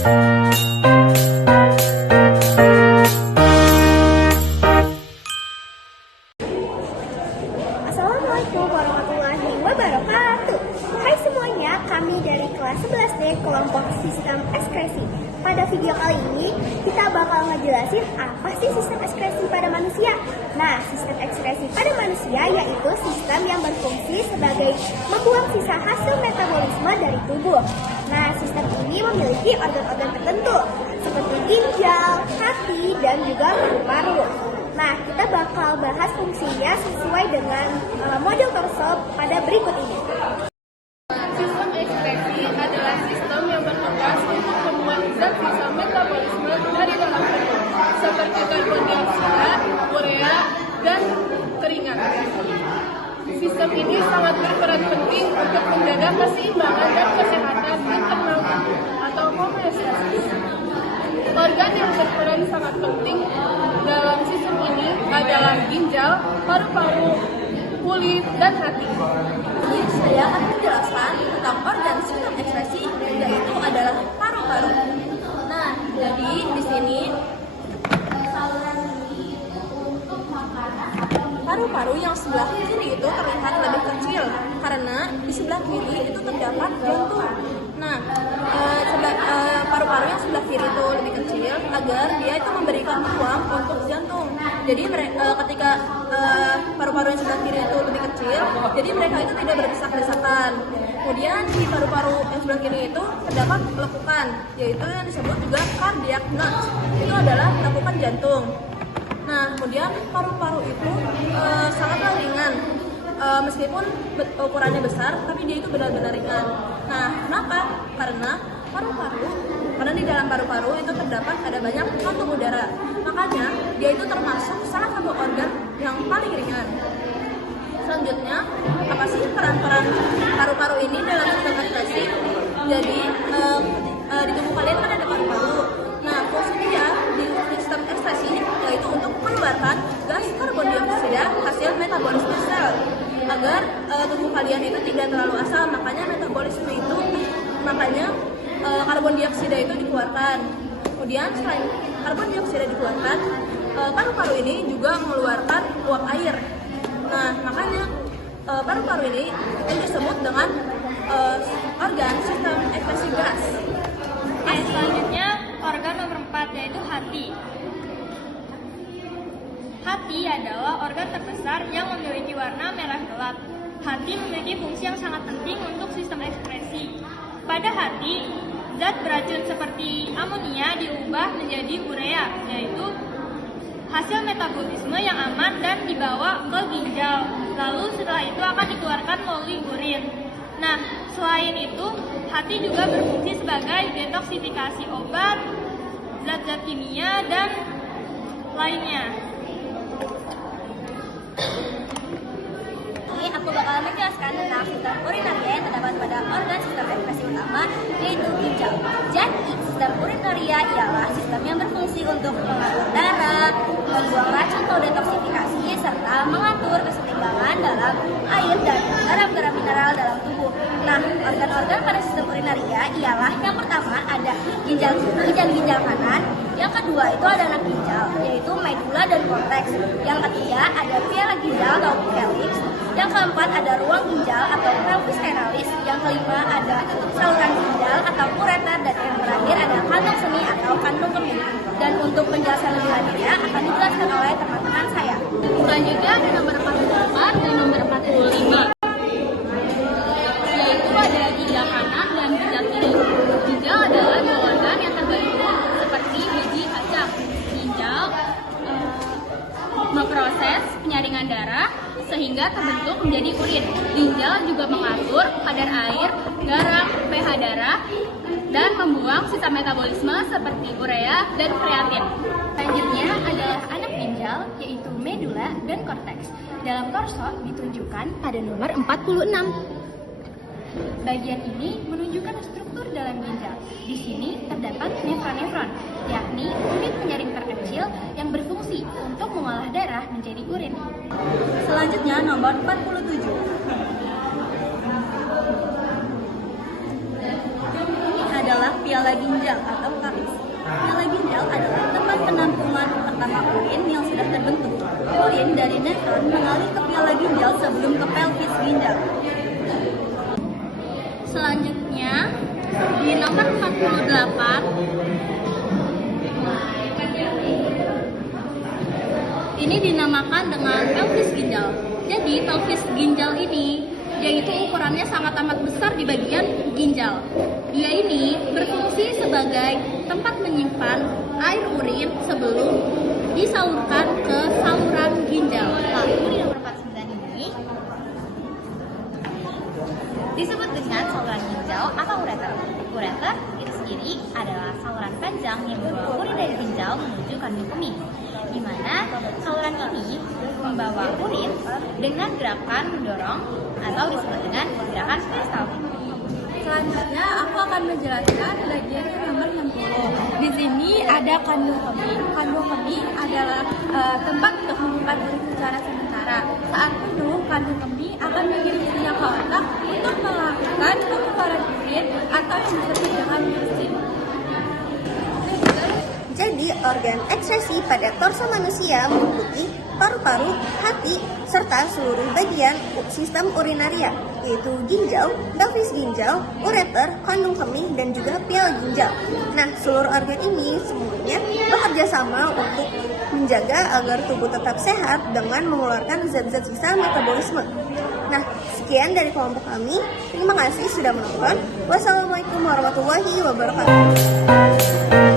Assalamualaikum warahmatullahi wabarakatuh. Hai semuanya, kami dari kelas 11D kelompok sistem ekskresi. Pada video kali ini kita bakal ngejelasin apa sih sistem ekskresi pada manusia. Nah, sistem ekskresi pada manusia yaitu sistem yang berfungsi sebagai membuang sisa hasil metabolisme dari tubuh. Nah, sistem ini memiliki organ-organ tertentu seperti ginjal, hati, dan juga paru-paru. Nah, kita bakal bahas fungsinya sesuai dengan model torso pada berikut ini. Sistem ekskresi adalah sistem yang bertugas untuk membuang zat sisa metabolisme dari dalam tubuh, seperti karbon dioksida, urea, dan keringat. Sistem ini sangat berperan penting untuk menjaga keseimbangan dan kesehatan internal tubuh atau homeostasis. Organ yang berperan sangat penting dalam sistem ini adalah ginjal, paru-paru, kulit, dan hati. Ini saya akan menjelaskan tentang organ sistem ekskresi, yaitu adalah paru-paru. Nah, jadi di sini paru-paru yang sebelah kiri itu terlihat lebih kecil karena di sebelah kiri itu terdapat jantung. Nah, paru-paru yang sebelah kiri itu lebih kecil agar dia itu memberikan ruang untuk jantung. Jadi ketika paru-paru yang sebelah kiri itu lebih kecil, jadi mereka itu tidak berdesak-desakan. Kemudian di paru-paru yang sebelah kiri itu terdapat lekukan, yaitu yang disebut juga cardiac notch. Itu adalah lekukan jantung. Nah, kemudian paru-paru itu sangatlah ringan. Meskipun ukurannya besar, tapi dia itu benar-benar ringan. Nah, kenapa? Karena di dalam paru-paru itu terdapat ada banyak kantung udara. Makanya dia itu termasuk salah satu organ yang paling ringan. Selanjutnya, apa sih peran-peran paru-paru ini dalam sistem ekskresi? Jadi di tubuh kalian kan ada paru-paru. Nah, fungsi dia di sistem ekskresi yaitu untuk mengeluarkan gas karbon dioksida hasil metabolisme sel agar tubuh kalian itu tidak terlalu asam. Makanya karbon dioksida itu dikeluarkan. Kemudian selain karbon dioksida dikeluarkan, paru-paru ini juga mengeluarkan uap air. Nah, makanya paru-paru ini disebut dengan organ sistem ekskresi gas. Selanjutnya organ nomor 4 yaitu hati. Hati adalah organ terbesar yang memiliki warna merah gelap. Hati memiliki fungsi yang sangat penting untuk sistem ekskresi. Pada hati, zat beracun seperti amonia diubah menjadi urea, yaitu hasil metabolisme yang aman dan dibawa ke ginjal. Lalu setelah itu akan dikeluarkan melalui urin. Nah, selain itu, hati juga berfungsi sebagai detoksifikasi obat, zat-zat kimia, dan lainnya. Ini aku bakal menjelaskan tentang sistem urinaria yang terdapat pada organ sistem ekskresi utama, yaitu ginjal. Jadi, sistem urinaria ialah sistem yang berfungsi untuk mengatur darah, membuang racun atau detoksifikasi, serta mengatur keseimbangan dalam air dan garam-garam mineral dalam tubuh. Nah, organ-organ pada sistem urinaria ialah yang pertama ada ginjal kiri dan ginjal kanan. Yang kedua itu ada anak ginjal, yaitu medula dan korteks. Yang ketiga ada piala ginjal atau helix. Yang keempat ada ruang ginjal atau pelvis veralis. Yang kelima ada saluran ginjal atau ureter, dan yang terakhir ada kantong semi atau kantong kemih. Dan untuk penjelasan lebih lanjutnya akan dijelaskan oleh teman-teman saya. Selanjutnya ada nomor 44 dan nomor 45. Yaitu ada ginjal kanan dan ginjal kiri. Ginjal adalah dua organ yang terbentuk seperti biji kacang. Ginjal memproses penyaringan darah sehingga terbentuk menjadi urin. Ginjal juga mengatur kadar air, garam, pH darah, dan membuang sisa metabolisme seperti urea dan kreatin. Selanjutnya adalah anak ginjal, yaitu medula dan korteks. Dalam torso ditunjukkan pada nomor 46. Bagian ini menunjukkan struktur dalam ginjal. Di sini terdapat nefron-nefron, yakni unit penyaring terkecil yang berfungsi untuk mengolah darah menjadi urin. Selanjutnya nomor 47. Ini adalah piala piala ginjal atau KPIS. Piala ginjal adalah tempat penampungan pertama urin yang sudah terbentuk. Urin dari nefron mengalir ke piala ginjal sebelum ke pelvis ginjal. Selanjutnya, di nomor 48, ini dinamakan dengan pelvis ginjal. Jadi, pelvis ginjal ini yaitu ukurannya sangat amat besar di bagian ginjal. Dia ini berfungsi sebagai tempat menyimpan air urin sebelum disalurkan ke saluran ginjal. Lalu di nomor 49 ini disebut dengan saluran ginjal atau ureter. Ureter itu sendiri adalah saluran panjang yang membawa urin dari ginjal menuju kandung kemih, di mana saluran ini membawa urin dengan gerakan mendorong atau disebut dengan gerakan peristaltik. Selanjutnya aku akan menjelaskan bagian nomor 60. Di sini ada kandung kemih. Kandung kemih adalah tempat untuk menyimpan urin secara sementara. Saat penuh, kandung kemih akan mengirim sinyal ke otak untuk melakukan pengeluaran urin atau yang disebut dengan ursin. Jadi, organ ekskresi pada torso manusia meliputi paru-paru, hati, serta seluruh bagian sistem urinaria, yaitu ginjal, pelvis ginjal, ureter, kandung kemih, dan juga piala ginjal. Nah, seluruh organ ini semuanya bekerja sama untuk menjaga agar tubuh tetap sehat dengan mengeluarkan zat-zat sisa metabolisme. Nah, sekian dari kelompok kami. Terima kasih sudah menonton. Wassalamualaikum warahmatullahi wabarakatuh.